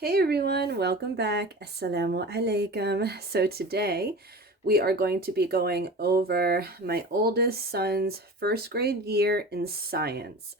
Hey everyone, welcome back. Assalamu alaikum. So today we are going to be going over my oldest son's first grade year in science.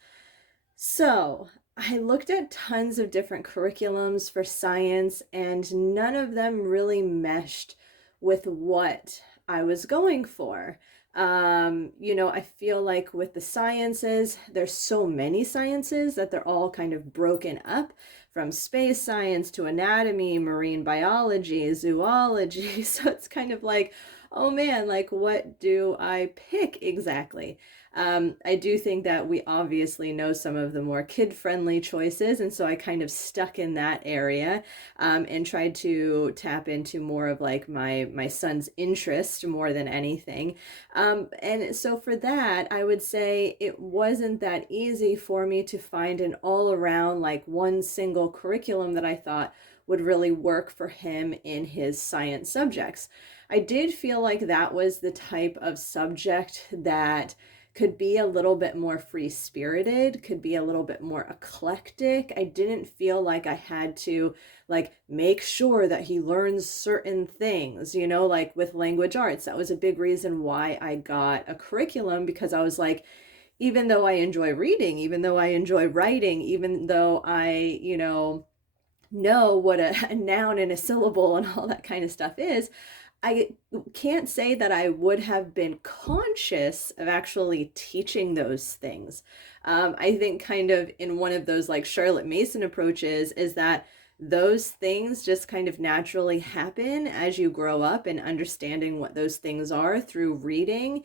So I looked at tons of different curriculums for science and none of them really meshed with what I was going for. I feel like with the sciences, there's so many sciences that they're all kind of broken up from space science to anatomy, marine biology, zoology. So it's kind of like, oh man, like what do I pick exactly? I do think that we obviously know some of the more kid-friendly choices, and so I kind of stuck in that area and tried to tap into more of like my son's interest more than anything. And so for that, I would say it wasn't that easy for me to find an all-around like one single curriculum that I thought would really work for him in his science subjects. I did feel like that was the type of subject that could be a little bit more free spirited, could be a little bit more eclectic. I didn't feel like I had to like make sure that he learns certain things, like with language arts. That was a big reason why I got a curriculum, because I was like, even though I enjoy reading, even though I enjoy writing, even though I, know what a noun and a syllable and all that kind of stuff is, I can't say that I would have been conscious of actually teaching those things. I think kind of in one of those like Charlotte Mason approaches is that those things just kind of naturally happen as you grow up and understanding what those things are through reading.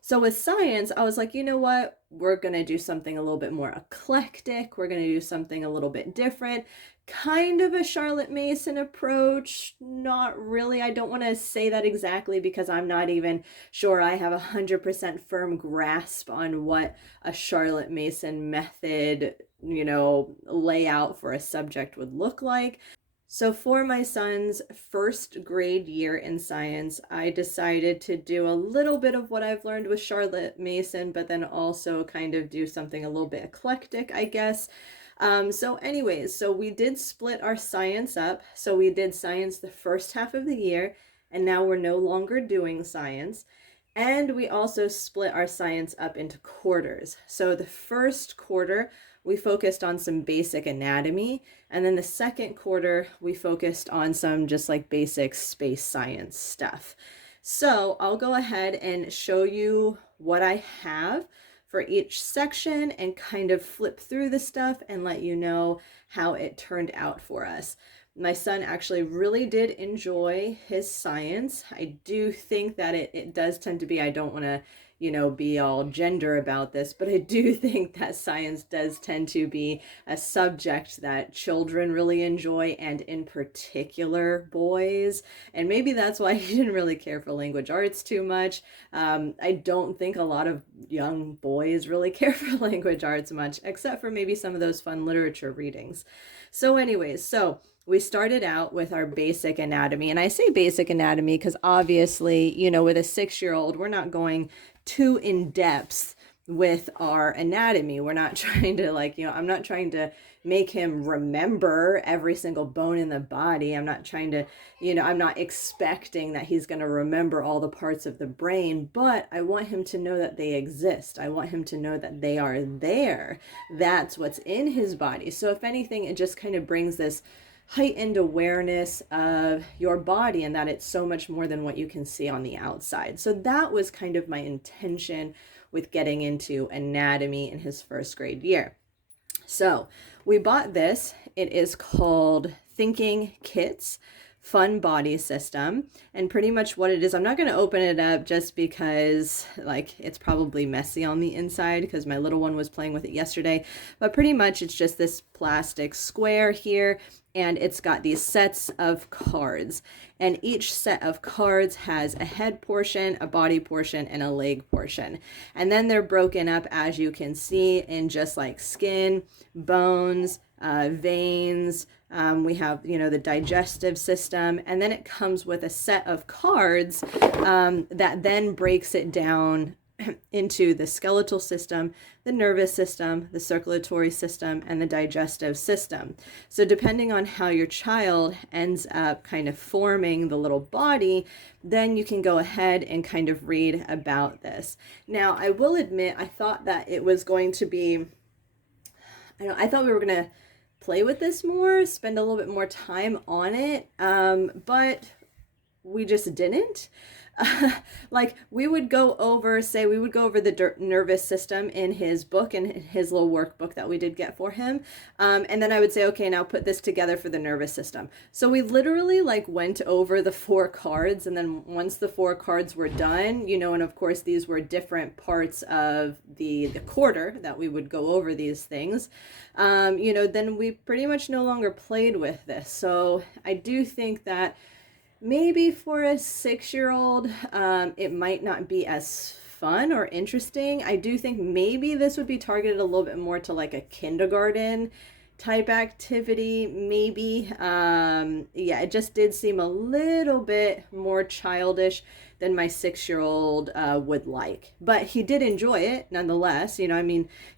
So with science, I was like, you know what? We're going to do something a little bit more eclectic. We're going to do something a little bit different. Kind of a Charlotte Mason approach. Not really. I don't want to say that exactly because I'm not even sure I have 100% firm grasp on what a Charlotte Mason method, layout for a subject would look like. So for my son's first grade year in science, I decided to do a little bit of what I've learned with Charlotte Mason, but then also kind of do something a little bit eclectic, I guess. So we did split our science up. So we did science the first half of the year, and now we're no longer doing science. And we also split our science up into quarters. So the first quarter, we focused on some basic anatomy. And then the second quarter, we focused on some just like basic space science stuff. So I'll go ahead and show you what I have for each section and kind of flip through the stuff and let you know how it turned out for us. My son actually really did enjoy his science. I do think that it does tend to be, I don't want to, be all gender about this, but I do think that science does tend to be a subject that children really enjoy, and in particular boys. And maybe that's why he didn't really care for language arts too much. I don't think a lot of young boys really care for language arts much, except for maybe some of those fun literature readings. So we started out with our basic anatomy. And I say basic anatomy because obviously, with a 6-year-old, we're not going too in depth with our anatomy. We're not trying to I'm not trying to make him remember every single bone in the body. I'm not trying to, I'm not expecting that he's going to remember all the parts of the brain, but I want him to know that they exist. I want him to know that they are there. That's what's in his body. So if anything, it just kind of brings this heightened awareness of your body and that it's so much more than what you can see on the outside. So that was kind of my intention with getting into anatomy in his first grade year. So we bought this. It is called Thinking Kits Fun Body System. And pretty much what it is, I'm not going to open it up just because it's probably messy on the inside because my little one was playing with it yesterday. But pretty much it's just this plastic square here, and it's got these sets of cards. And each set of cards has a head portion, a body portion, and a leg portion. And then they're broken up, as you can see, in just like skin, bones, veins. We have, the digestive system, and then it comes with a set of cards that then breaks it down into the skeletal system, the nervous system, the circulatory system, and the digestive system. So depending on how your child ends up kind of forming the little body, then you can go ahead and kind of read about this. Now, I will admit, I thought that it was going to be, I thought we were going to play with this more, spend a little bit more time on it, but we just didn't. Like we would go over the nervous system in his book, in his little workbook that we did get for him. And then I would say, okay, now put this together for the nervous system. So we literally like went over the 4 cards. And then once the 4 cards were done, and of course these were different parts of the quarter that we would go over these things. Then we pretty much no longer played with this. So I do think that maybe for a 6-year-old, it might not be as fun or interesting. I do think maybe this would be targeted a little bit more to like a kindergarten type activity, maybe. It just did seem a little bit more childish than my 6-year-old would like. But he did enjoy it nonetheless. He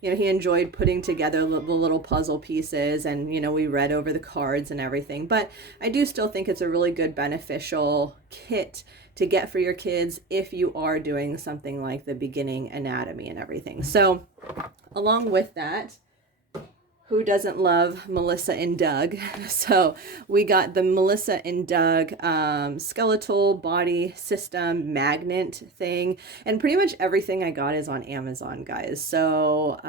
enjoyed putting together the little puzzle pieces, and, we read over the cards and everything. But I do still think it's a really good beneficial kit to get for your kids if you are doing something like the beginning anatomy and everything. So along with that, who doesn't love Melissa and Doug? So we got the Melissa and Doug skeletal body system magnet thing. And pretty much everything I got is on Amazon, guys. So,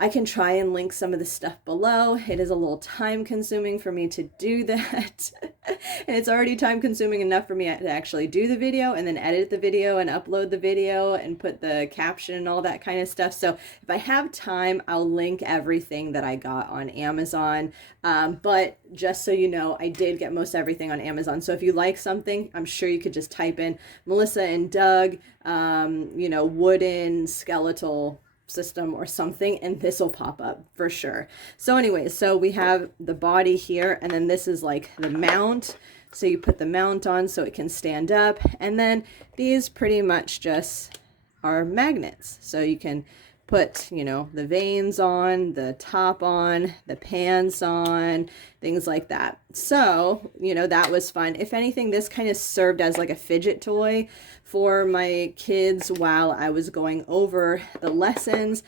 I can try and link some of the stuff below. It is a little time consuming for me to do that. And it's already time consuming enough for me to actually do the video and then edit the video and upload the video and put the caption and all that kind of stuff. So if I have time, I'll link everything that I got on Amazon. But just so you know, I did get most everything on Amazon. So if you like something, I'm sure you could just type in Melissa and Doug, wooden skeletal system or something, and this will pop up for sure. So anyways, so we have the body here, and then this is like the mount. So you put the mount on so it can stand up, and then these pretty much just are magnets. So you can put, the veins on, the top on, the pants on, things like that. So, that was fun. If anything, this kind of served as like a fidget toy for my kids while I was going over the lessons.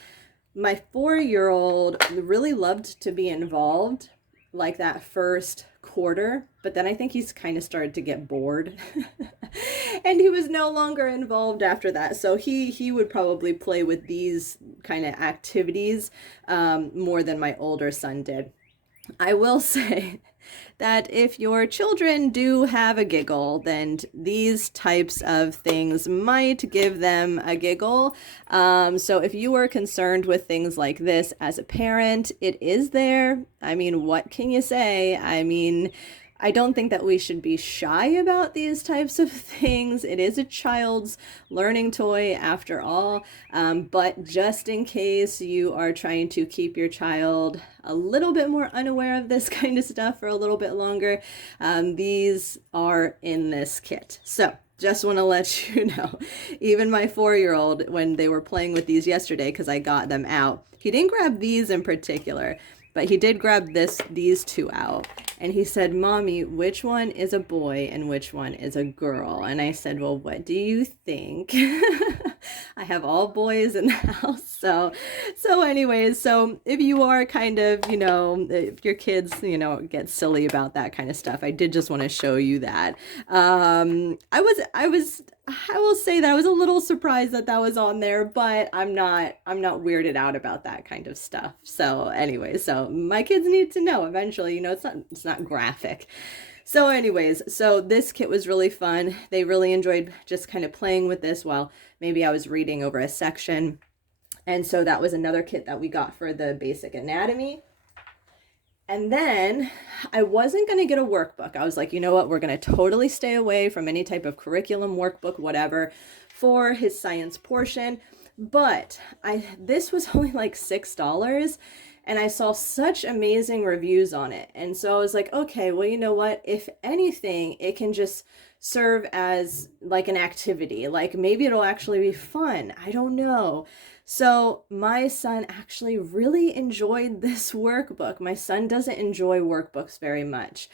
My 4-year-old really loved to be involved like that first quarter, but then I think he's kind of started to get bored and he was no longer involved after that. So he would probably play with these kind of activities more than my older son did. I will say that if your children do have a giggle, then these types of things might give them a giggle. So if you are concerned with things like this as a parent, it is there. What can you say? I don't think that we should be shy about these types of things. It is a child's learning toy after all, but just in case you are trying to keep your child a little bit more unaware of this kind of stuff for a little bit longer, these are in this kit. So just want to let you know, even my 4-year-old, when they were playing with these yesterday, because I got them out, he didn't grab these in particular, but he did grab these 2 out. And he said, "Mommy, which one is a boy and which one is a girl?" And I said, "Well, what do you think?" I have all boys in the house. So anyways, so if you are kind of, if your kids, get silly about that kind of stuff, I did just want to show you that. I will say that I was a little surprised that was on there, but I'm not weirded out about that kind of stuff. So anyways, so my kids need to know eventually, it's not graphic. So anyways, so this kit was really fun. They really enjoyed just kind of playing with this while maybe I was reading over a section. And so that was another kit that we got for the basic anatomy. And then I wasn't going to get a workbook. I was like, you know what? We're going to totally stay away from any type of curriculum, workbook, whatever, for his science portion. But this was only like $6. and I saw such amazing reviews on it. And so I was like, okay, well, you know what? If anything, it can just serve as like an activity. Like maybe it'll actually be fun. I don't know. So my son actually really enjoyed this workbook. My son doesn't enjoy workbooks very much.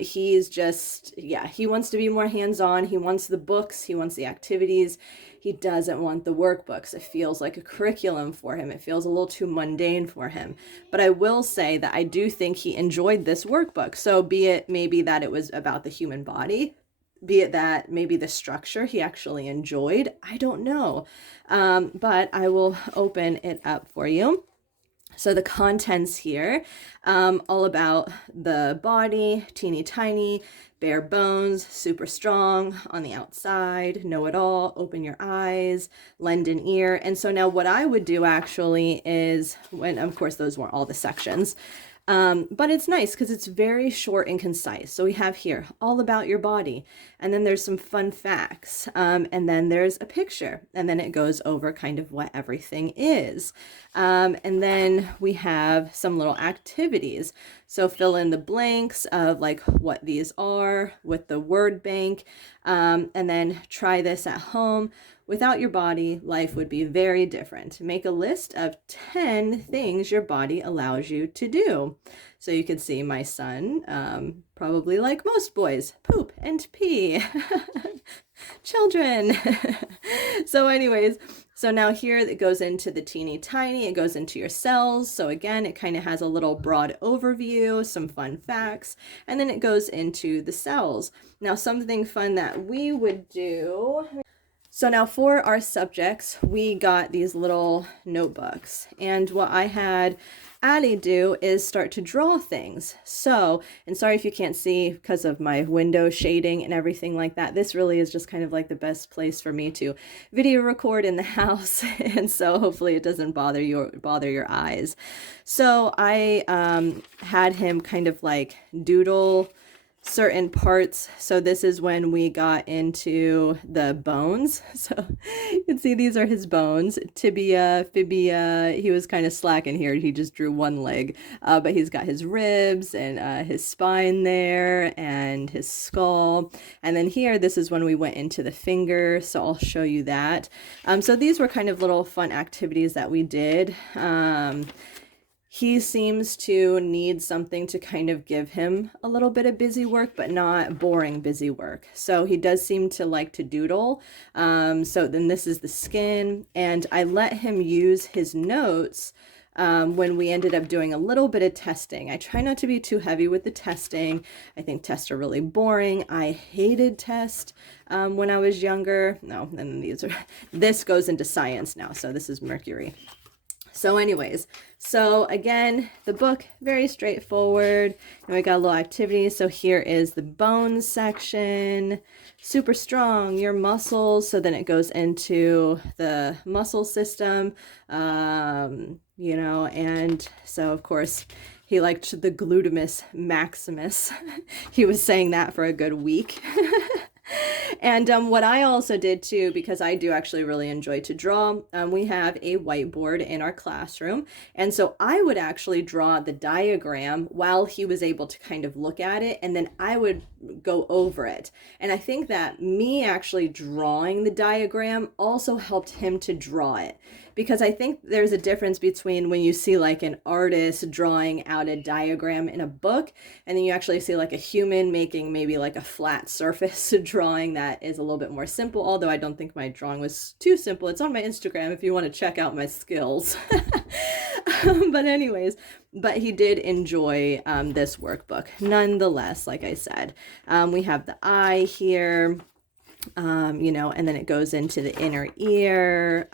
He's just, yeah, he wants to be more hands-on. He wants the books, he wants the activities. He doesn't want the workbooks. It feels like a curriculum for him. It feels a little too mundane for him. But I will say that I do think he enjoyed this workbook. So be it maybe that it was about the human body, be it that maybe the structure he actually enjoyed. I don't know. But I will open it up for you. So the contents here, all about the body, teeny tiny, bare bones, super strong on the outside, know it all, open your eyes, lend an ear. And so now what I would do actually is, when, of course, those weren't all the sections, but it's nice because it's very short and concise. So we have here all about your body, and then there's some fun facts, and then there's a picture, and then it goes over kind of what everything is. And then we have some little activities. So fill in the blanks of like what these are with the word bank, and then try this at home. Without your body, life would be very different. Make a list of 10 things your body allows you to do. So you can see my son, probably like most boys, poop and pee. Children. So anyways, so now here it goes into the teeny tiny, it goes into your cells. So again, it kind of has a little broad overview, some fun facts, and then it goes into the cells. Now something fun that we would do. So now for our subjects, we got these little notebooks, and what I had Addie do is start to draw things. So, and sorry if you can't see because of my window shading and everything like that, this really is just kind of like the best place for me to video record in the house, and so hopefully it doesn't bother your eyes. So I had him kind of like doodle certain parts. So this is when we got into the bones. So you can see these are his bones, tibia, fibia. He was kind of slacking here. He just drew one leg, but he's got his ribs and his spine there and his skull. And then here, this is when we went into the finger. So I'll show you that. So these were kind of little fun activities that we did. He seems to need something to kind of give him a little bit of busy work, but not boring busy work. So he does seem to like to doodle. So then this is the skin, and I let him use his notes when we ended up doing a little bit of testing. I try not to be too heavy with the testing. I think tests are really boring. I hated tests when I was younger. No, and this goes into science now. So this is mercury. So anyways, so again, the book, very straightforward, and we got a little activity. So here is the bones section, super strong, your muscles. So then it goes into the muscle system, you know, and so of course he liked the glutamus maximus. He was saying that for a good week. And what I also did too, because I do actually really enjoy to draw, we have a whiteboard in our classroom. And so I would actually draw the diagram while he was able to kind of look at it, and then I would go over it. And I think that me actually drawing the diagram also helped him to draw it. Because I think there's a difference between when you see like an artist drawing out a diagram in a book, and then you actually see like a human making maybe like a flat surface drawing that is a little bit more simple, although I don't think my drawing was too simple. It's on my Instagram if you want to check out my skills. But anyways, but he did enjoy this workbook nonetheless. Like I said, we have the eye here. You know, and then it goes into the inner ear.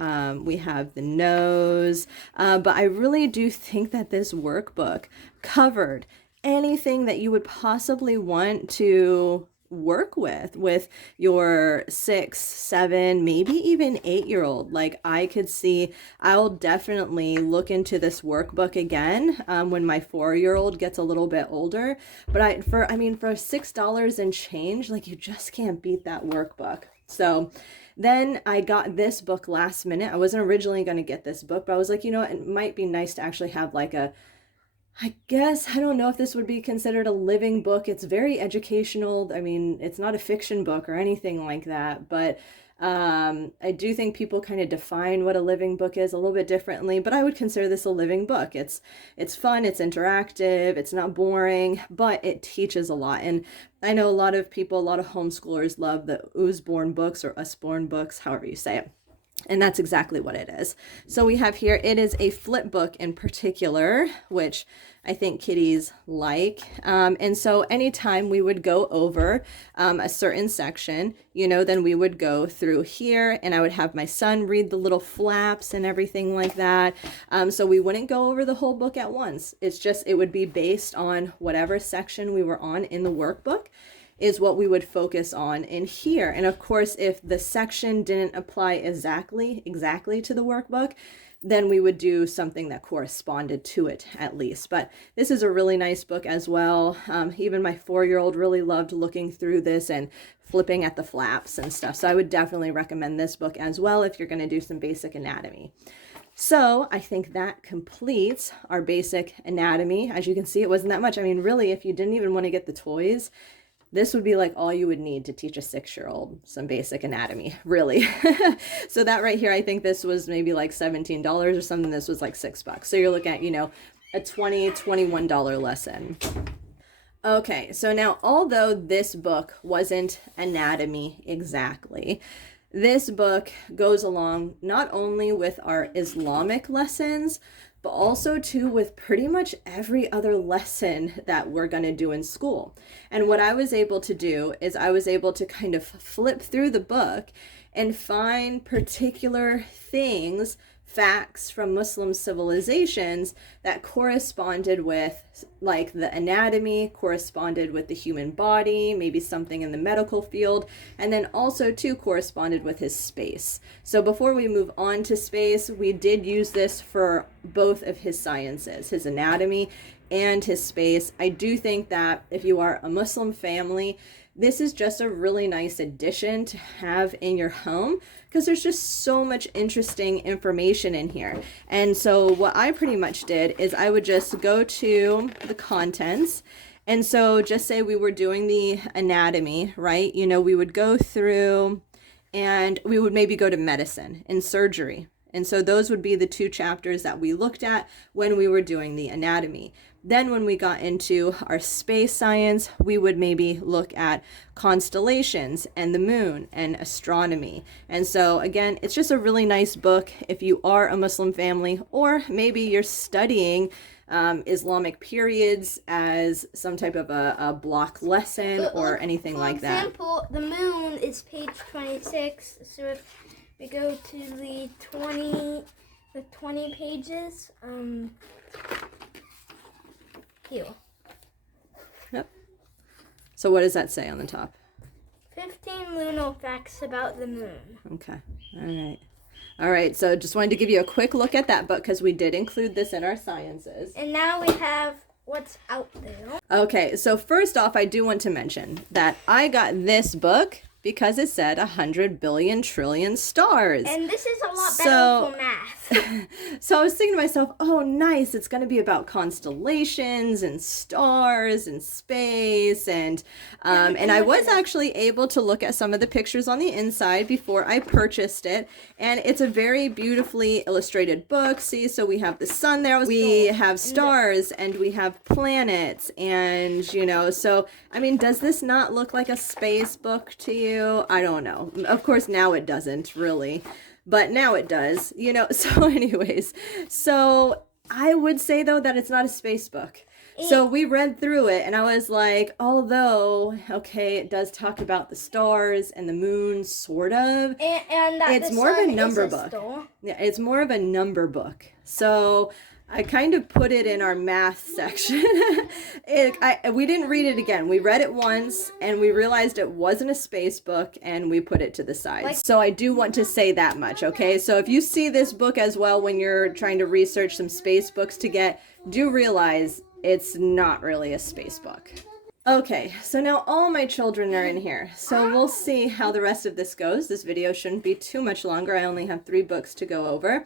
We have the nose. But I really do think that this workbook covered anything that you would possibly want to work with your 6, 7, maybe even 8-year-old. Like I could see, I'll definitely look into this workbook again when my 4-year-old gets a little bit older. But for $6 and change, like you just can't beat that workbook. So Then I got this book last minute. I wasn't originally going to get this book, but I was like, you know, it might be nice to actually have like I guess, I don't know if this would be considered a living book. It's very educational. I mean, it's not a fiction book or anything like that, but I do think people kind of define what a living book is a little bit differently, but I would consider this a living book. It's fun, it's interactive, it's not boring, but it teaches a lot. And I know a lot of people, a lot of homeschoolers love the Usborne books or Usborne books, however you say it. And that's exactly what it is. So we have here, it is a flip book in particular, which I think kiddies like. And so anytime we would go over a certain section, you know, then we would go through here and I would have my son read the little flaps and everything like that. So we wouldn't go over the whole book at once. It's just, it would be based on whatever section we were on in the workbook is what we would focus on in here. And of course, if the section didn't apply exactly to the workbook, then we would do something that corresponded to it at least. But this is a really nice book as well. Even my 4-year-old really loved looking through this and flipping at the flaps and stuff. So I would definitely recommend this book as well if you're going to do some basic anatomy. So I think that completes our basic anatomy. As you can see, it wasn't that much. I mean, really, if you didn't even want to get the toys, this would be like all you would need to teach a 6-year-old some basic anatomy, really. So that right here, I think this was maybe like $17 or something. This was like $6. So you're looking at, you know, a $20, $21 lesson. Okay, so now although this book wasn't anatomy exactly, this book goes along not only with our Islamic lessons, but also too with pretty much every other lesson that we're going to do in school. And what I was able to do is I was able to kind of flip through the book and find particular things, facts from Muslim civilizations that corresponded with, like, the anatomy, corresponded with the human body, maybe something in the medical field, and then also too corresponded with his space. So before we move on to space, we did use this for both of his sciences, his anatomy and his space. I do think that if you are a Muslim family, this is just a really nice addition to have in your home because there's just so much interesting information in here. And so what I pretty much did is I would just go to the contents. And so just say we were doing the anatomy, right? You know, we would go through and we would maybe go to medicine and surgery. And so those would be the 2 chapters that we looked at when we were doing the anatomy. Then when we got into our space science, we would maybe look at constellations and the moon and astronomy. And so again, it's just a really nice book if you are a Muslim family, or maybe you're studying Islamic periods as some type of a block lesson or anything like that. For example, the moon is page 26. So if we go to the 20 pages, here. Yep. So what does that say on the top? 15 lunar facts about the moon. Okay. All right. So just wanted to give you a quick look at that book because we did include this in our sciences. And now we have what's out there. Okay. So first off, I do want to mention that I got this book because it said 100 billion trillion stars. And this is a lot better for math. So I was thinking to myself, oh, nice. It's going to be about constellations and stars and space. And I was actually able to look at some of the pictures on the inside before I purchased it. And it's a very beautifully illustrated book. See, so we have the sun there. We have stars and we have planets. And, you know, so, I mean, does this not look like a space book to you? I don't know. Of course, now it doesn't really. But now it does, you know. So anyways, so I would say, though, that it's not a space book. So we read through it and I was like, although, okay, it does talk about the stars and the moon, sort of. And that it's more of a number book. Yeah, it's more of a number book. So I kind of put it in our math section. We didn't read it again. We read it once and we realized it wasn't a space book and we put it to the side. So I do want to say that much, okay? So if you see this book as well when you're trying to research some space books to get, do realize it's not really a space book. Okay, so now all my children are in here. So we'll see how the rest of this goes. This video shouldn't be too much longer. I only have 3 books to go over.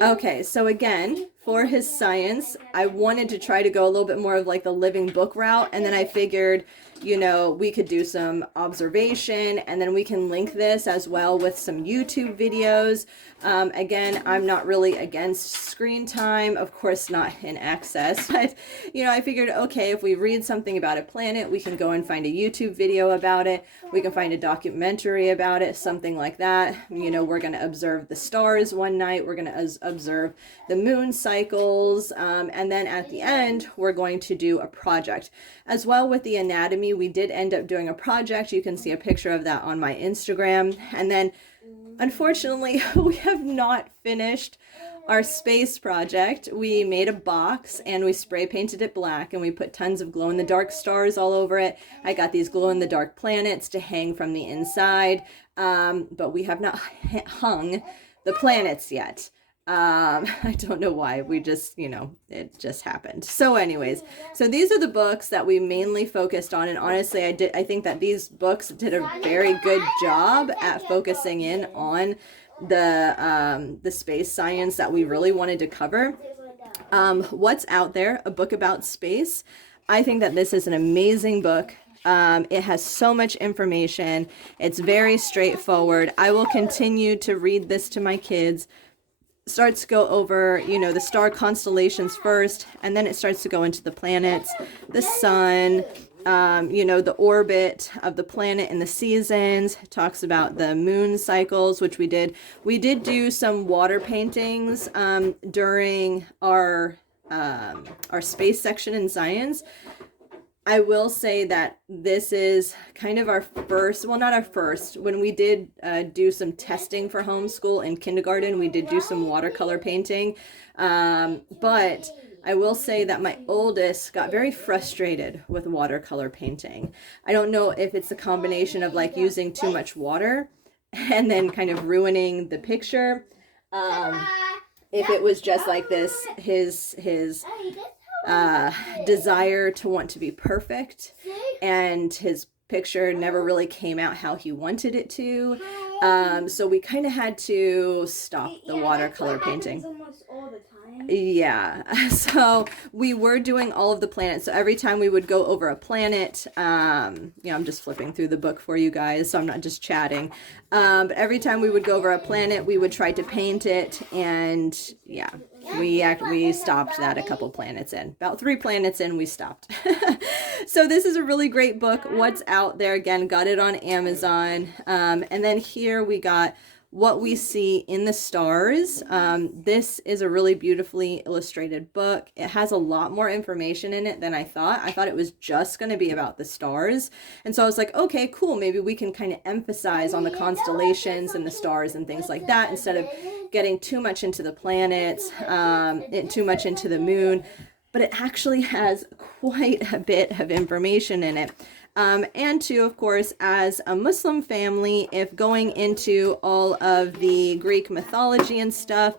Okay, so again, for his science, I wanted to try to go a little bit more of like the living book route, and then I figured, you know, we could do some observation, and then we can link this as well with some YouTube videos. Again, I'm not really against screen time, of course not in excess, but you know, I figured, okay, if we read something about a planet, we can go and find a YouTube video about it. We can find a documentary about it, something like that. You know, we're going to observe the stars one night. We're going to observe the moon cycles. And then at the end, we're going to do a project. As well with the anatomy, we did end up doing a project. You can see a picture of that on my Instagram. And then, unfortunately, we have not finished our space project. We made a box and we spray painted it black, and we put tons of glow in the dark stars all over it. I got these glow in the dark planets to hang from the inside, but we have not hung the planets yet. I don't know why. We just, you know, it just happened. So anyways, so these are the books that we mainly focused on, and honestly, I think that these books did a very good job at focusing in on the space science that we really wanted to cover. What's Out There, a book about space. I think that this is an amazing book. It has so much information. It's very straightforward. I will continue to read this to my kids. Starts to go over, you know, the star constellations first, and then it starts to go into the planets, the sun, you know, the orbit of the planet and the seasons. It talks about the moon cycles, which we did. We did do some water paintings during our space section in science. I will say that this is kind of our first, well, not our first. When we did do some testing for homeschool in kindergarten, we did do some watercolor painting. But I will say that my oldest got very frustrated with watercolor painting. I don't know if it's a combination of like using too much water and then kind of ruining the picture. If it was just like this, his desire to want to be perfect, and his picture never really came out how he wanted it to. So we kind of had to stop the watercolor painting. Almost all the time. Yeah, so we were doing all of the planets. So every time we would go over a planet, you know, I'm just flipping through the book for you guys, so I'm not just chatting. But every time we would go over a planet, we would try to paint it, and yeah, we stopped that a couple planets in. About 3 planets in, we stopped. So this is a really great book. What's Out There, again, got it on Amazon. And then here we got What We See in the Stars. This is a really beautifully illustrated book. It has a lot more information in it than I thought. I thought it was just going to be about the stars. And so I was like, okay, cool. Maybe we can kind of emphasize on the constellations and the stars and things like that, instead of getting too much into the planets, too much into the moon. But it actually has quite a bit of information in it. And two, of course, as a Muslim family, if going into all of the Greek mythology and stuff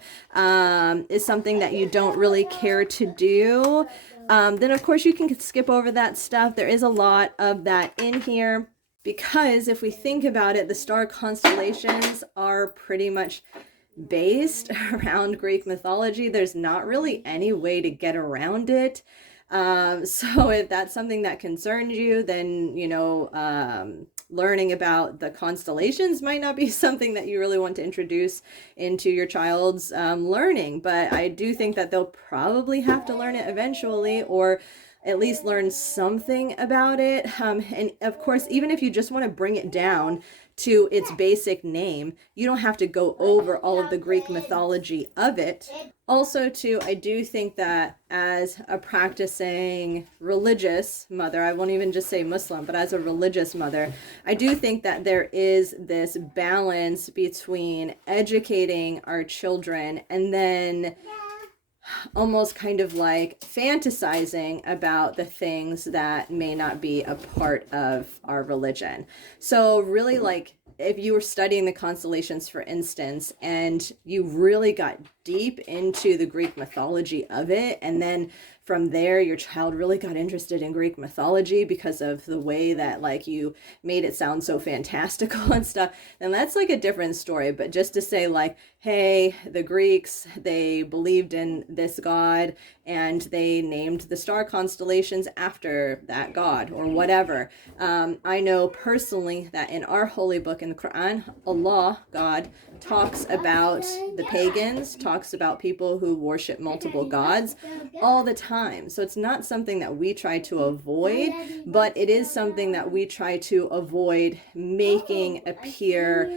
is something that you don't really care to do, then of course you can skip over that stuff. There is a lot of that in here, because if we think about it, the star constellations are pretty much based around Greek mythology. There's not really any way to get around it. So if that's something that concerns you, then, you know, learning about the constellations might not be something that you really want to introduce into your child's learning. But I do think that they'll probably have to learn it eventually, or at least learn something about it. And of course, even if you just want to bring it down to its basic name, you don't have to go over all of the Greek mythology of it. Also, too, I do think that as a practicing religious mother, I won't even just say Muslim, but as a religious mother, I do think that there is this balance between educating our children and then almost kind of like fantasizing about the things that may not be a part of our religion. So really, like, if you were studying the constellations, for instance, and you really got deep into the Greek mythology of it, and then from there your child really got interested in Greek mythology because of the way that like you made it sound so fantastical and stuff, then that's like a different story. But just to say like, hey, the Greeks, they believed in this god and they named the star constellations after that god or whatever. I know personally that in our holy book, in the Quran, Allah, God, talks about the pagans, talks about people who worship multiple gods all the time. So it's not something that we try to avoid, but it is something that we try to avoid making appear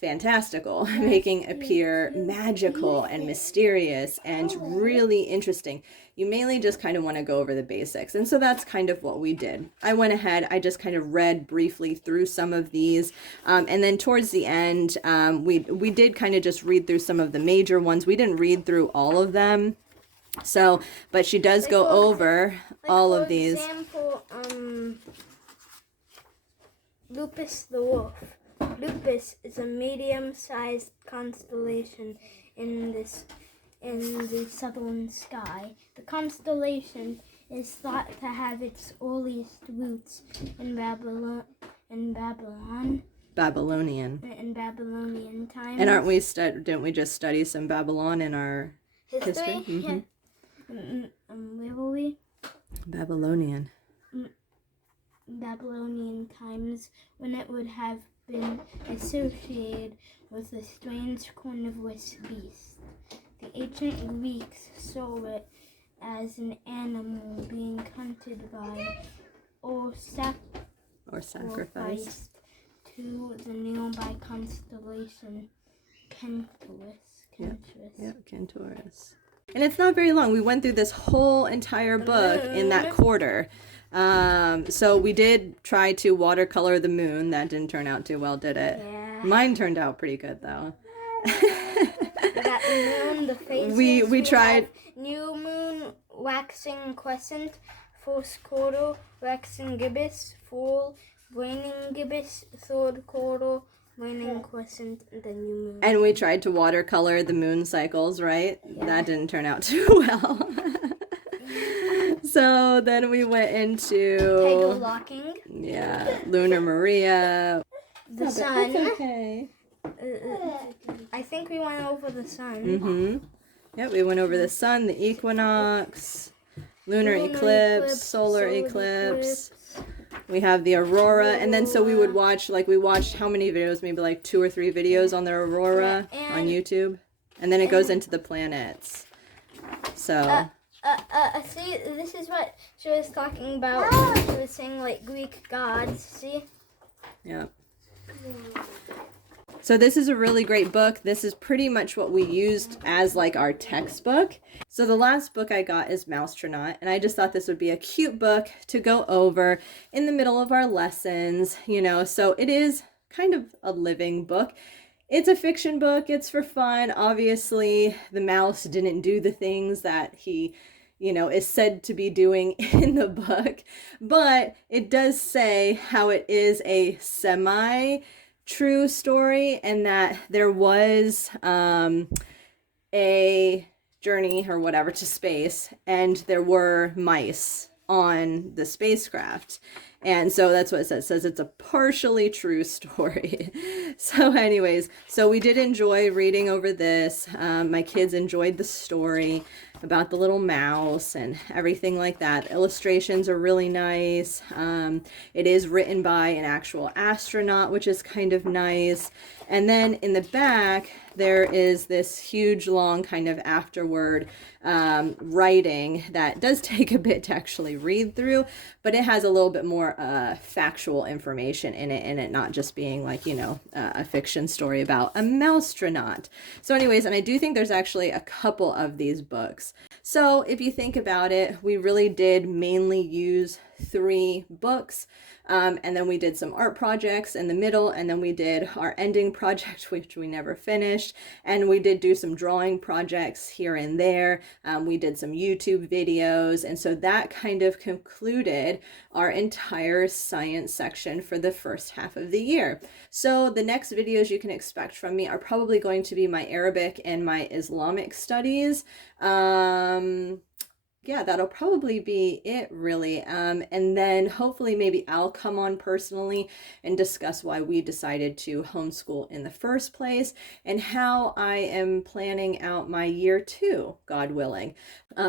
fantastical, making appear magical and mysterious and really interesting. You mainly just kind of want to go over the basics. And so that's kind of what we did. I went ahead, I just kind of read briefly through some of these. And then towards the end, we did kind of just read through some of the major ones. We didn't read through all of them. So, but she does go over all of these. For example, Lupus the Wolf. Lupus is a medium-sized constellation in the southern sky. The constellation is thought to have its earliest roots in Babylonian times. And didn't we just study some Babylon in our history? Mm-hmm. Yeah. Where were we? Babylonian times, when it would have been associated with a strange carnivorous beast. The ancient Greeks saw it as an animal being hunted by or sacrificed to the nearby constellation Centaurus. Yeah, Centaurus. And it's not very long. We went through this whole entire book in that quarter. So we did try to watercolor the moon. That didn't turn out too well, did it? Yeah. Mine turned out pretty good though. That moon, the faces. We tried. New moon, waxing crescent, first quarter, waxing gibbous, full, waning gibbous, third quarter, waning crescent, and then new moon. And we tried to watercolor the moon cycles, right? Yeah. That didn't turn out too well. So then we went into Tegel-locking. Yeah, Lunar Maria. The sun. It's okay. I think we went over the sun. Mm-hmm. Yep, we went over the sun, the equinox, lunar eclipse, solar eclipse. We have the aurora, and then so we would watch, like we watched how many videos? Maybe like 2 or 3 videos on the aurora on YouTube. And then it goes into the planets. So... see, this is what she was talking about. She was saying like Greek gods, see? Yeah. So this is a really great book. This is pretty much what we used as like our textbook. So the last book I got is Mousetronaut, and I just thought this would be a cute book to go over in the middle of our lessons, you know. So it is kind of a living book. It's a fiction book. It's for fun. Obviously, the mouse didn't do the things that he, you know, is said to be doing in the book, but it does say how it is a semi-true story and that there was a journey or whatever to space, and there were mice on the spacecraft. And so that's what it says. It says it's a partially true story. So anyways, so we did enjoy reading over this. My kids enjoyed the story about the little mouse and everything like that. Illustrations are really nice. It is written by an actual astronaut, which is kind of nice. And then in the back, there is this huge, long kind of afterword writing that does take a bit to actually read through, but it has a little bit more factual information in it, not just being like, you know, a fiction story about a mousetronaut. So anyways, and I do think there's actually a couple of these books. So if you think about it, we really did mainly use 3 books. And then we did some art projects in the middle, and then we did our ending project, which we never finished, and we did do some drawing projects here and there. We did some YouTube videos, and so that kind of concluded our entire science section for the first half of the year. So the next videos you can expect from me are probably going to be my Arabic and my Islamic studies. Yeah, that'll probably be it, really. And then hopefully maybe I'll come on personally and discuss why we decided to homeschool in the first place and how I am planning out my year two, God willing.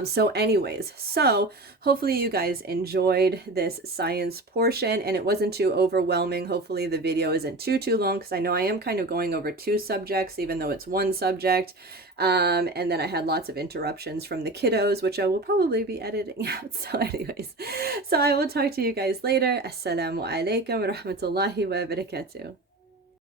So hopefully you guys enjoyed this science portion and it wasn't too overwhelming. Hopefully the video isn't too long because I know I am kind of going over two subjects, even though it's one subject. And then I had lots of interruptions from the kiddos, which I will probably be editing out. So anyways, so I will talk to you guys later. Assalamu alaikum wa rahmatullahi wa barakatuh.